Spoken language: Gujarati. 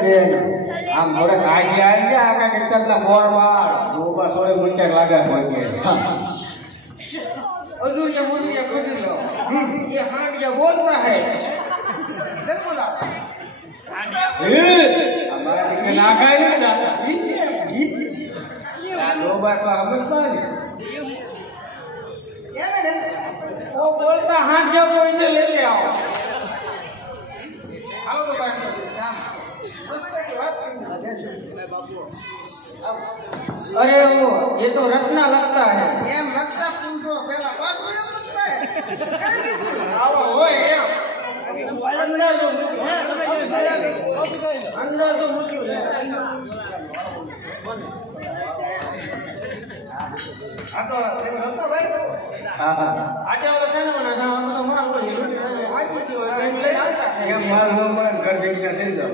બેન આમ મોડે કાઢી આવી ગયા આખા કેટલા ફોર માર ઉભા સોળે મુંચક લાગે પગે અજુ જે બોલી એ કરી લો એ હાડ જે બોલતા હે દે બોલા અમારા દીકરે ના ખાય ને જાતા આ લોબા તો સમજતા ને એને ઓ બોલતા હાડ જે બોલી अरे वो ये तो रत्ना लगता है એમ લગતા પૂછો પેલા પાછું એમ લગતા હે. આવો હોય એમ અંદર તો અંદર તો મૂક્યું છે આ તો તમે રમતા ભાઈ છો? હા હા આજે ઓલો છે ને મને આ બધો માલ કોઈ વાંચી દીધો એટલે લઈને આવતા એમ માલ ન મળે ને ઘર ભેગા થઈ જાવ